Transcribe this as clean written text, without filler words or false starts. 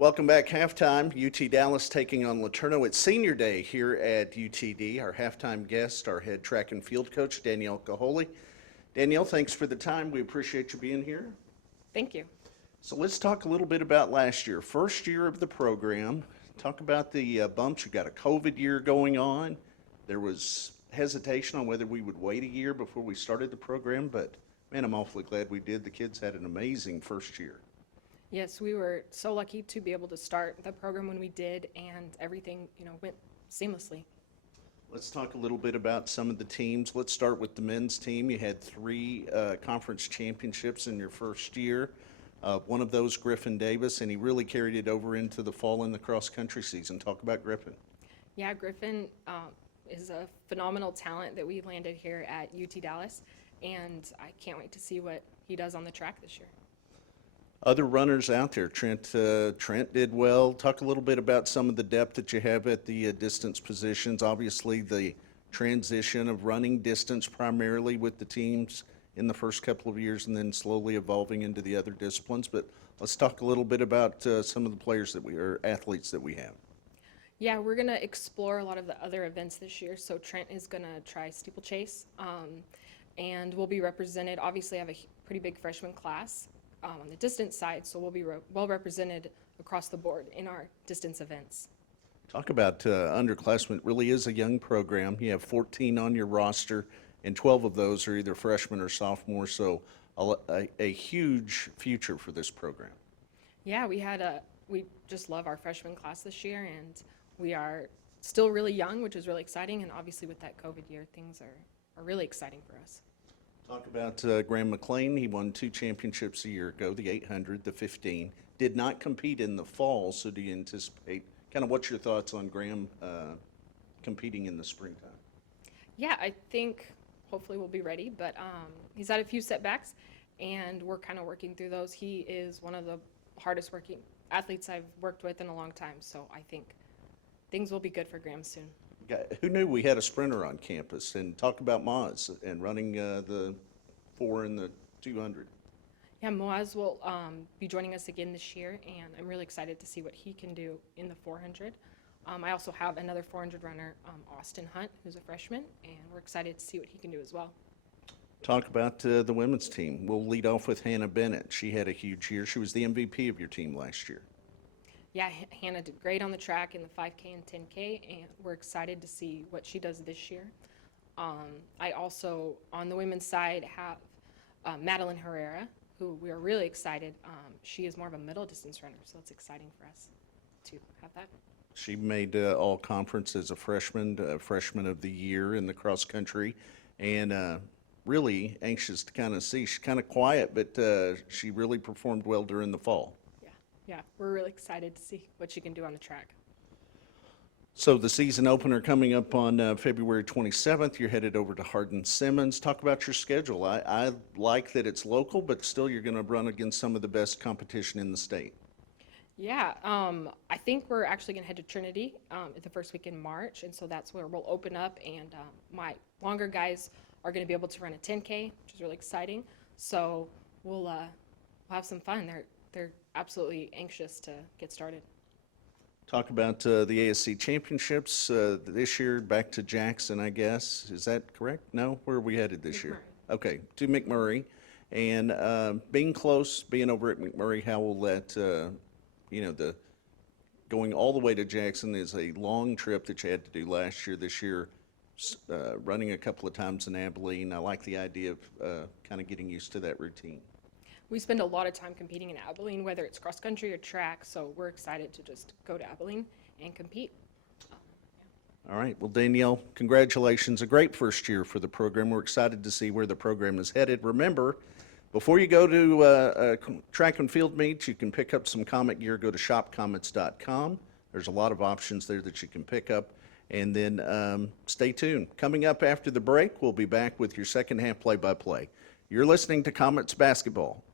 Welcome back. Halftime. UT Dallas taking on Laterno. It's senior day here at UTD. Our halftime guest, our head track and field coach, Danielle Kcholi. Danielle, thanks for the time. We appreciate you being here. Thank you. So let's talk a little bit about last year. First year of the program. Talk about the bumps. You got a COVID year going on. There was hesitation on whether we would wait a year before we started the program, but man, I'm awfully glad we did. The kids had an amazing first year. Yes, we were so lucky to be able to start the program when we did, and everything, went seamlessly. Let's talk a little bit about some of the teams. Let's start with the men's team. You had three conference championships in your first year. One of those, Griffin Davis, and he really carried it over into the fall in the cross-country season. Talk about Griffin. Yeah, Griffin is a phenomenal talent that we landed here at UT Dallas, and I can't wait to see what he does on the track this year. Other runners out there, Trent did well. Talk a little bit about some of the depth that you have at the distance positions. Obviously, the transition of running distance primarily with the teams in the first couple of years and then slowly evolving into the other disciplines. But let's talk a little bit about some of the players that athletes that we have. Yeah, we're going to explore a lot of the other events this year. So Trent is going to try steeplechase, and we'll be represented. Obviously, I have a pretty big freshman class on the distance side, so we'll be well represented across the board in our distance events. Talk about underclassmen. It really is a young program. You have 14 on your roster, and 12 of those are either freshmen or sophomores, so a huge future for this program. Yeah, we just love our freshman class this year, and we are still really young, which is really exciting, and obviously with that COVID year, things are really exciting for us. Talk about Graham Maclean. He won 2 championships a year ago, the 800, the 15. Did not compete in the fall, so do you anticipate, what's your thoughts on Graham competing in the springtime? Yeah, I think hopefully we'll be ready, but he's had a few setbacks, and we're kind of working through those. He is one of the hardest working athletes I've worked with in a long time, so I think things will be good for Graham soon. Who knew we had a sprinter on campus? And talk about Moaz and running the 4 and the 200. Yeah, Moaz will be joining us again this year, and I'm really excited to see what he can do in the 400. I also have another 400 runner, Austin Hunt, who's a freshman, and we're excited to see what he can do as well. Talk about the women's team. We'll lead off with Hannah Bennett. She had a huge year. She was the MVP of your team last year. Yeah, Hannah did great on the track in the 5K and 10K, and we're excited to see what she does this year. I also, on the women's side, have Madeline Herrera, who we are really excited. She is more of a middle distance runner, so it's exciting for us to have that. She made all conference as a freshman of the year in the cross country, and really anxious to kind of see. She's kind of quiet, but she really performed well during the fall. Yeah, we're really excited to see what she can do on the track. So the season opener coming up on February 27th. You're headed over to Hardin-Simmons. Talk about your schedule. I like that it's local, but still you're going to run against some of the best competition in the state. Yeah, I think we're actually going to head to Trinity the first week in March, and so that's where we'll open up, and my longer guys are going to be able to run a 10K, which is really exciting. So we'll have some fun. They're absolutely anxious to get started. Talk about the ASC Championships this year, back to Jackson, I guess. Is that correct? No? Where are we headed this year? Okay, to McMurray. And being close, being over at McMurray, how will that, going all the way to Jackson is a long trip that you had to do last year. This year, running a couple of times in Abilene. I like the idea of kind of getting used to that routine. We spend a lot of time competing in Abilene, whether it's cross country or track, so we're excited to just go to Abilene and compete. All right. Well, Danielle, congratulations. A great first year for the program. We're excited to see where the program is headed. Remember, before you go to track and field meets, you can pick up some Comet gear. Go to shopcomets.com. There's a lot of options there that you can pick up. And then stay tuned. Coming up after the break, we'll be back with your second half play-by-play. You're listening to Comets Basketball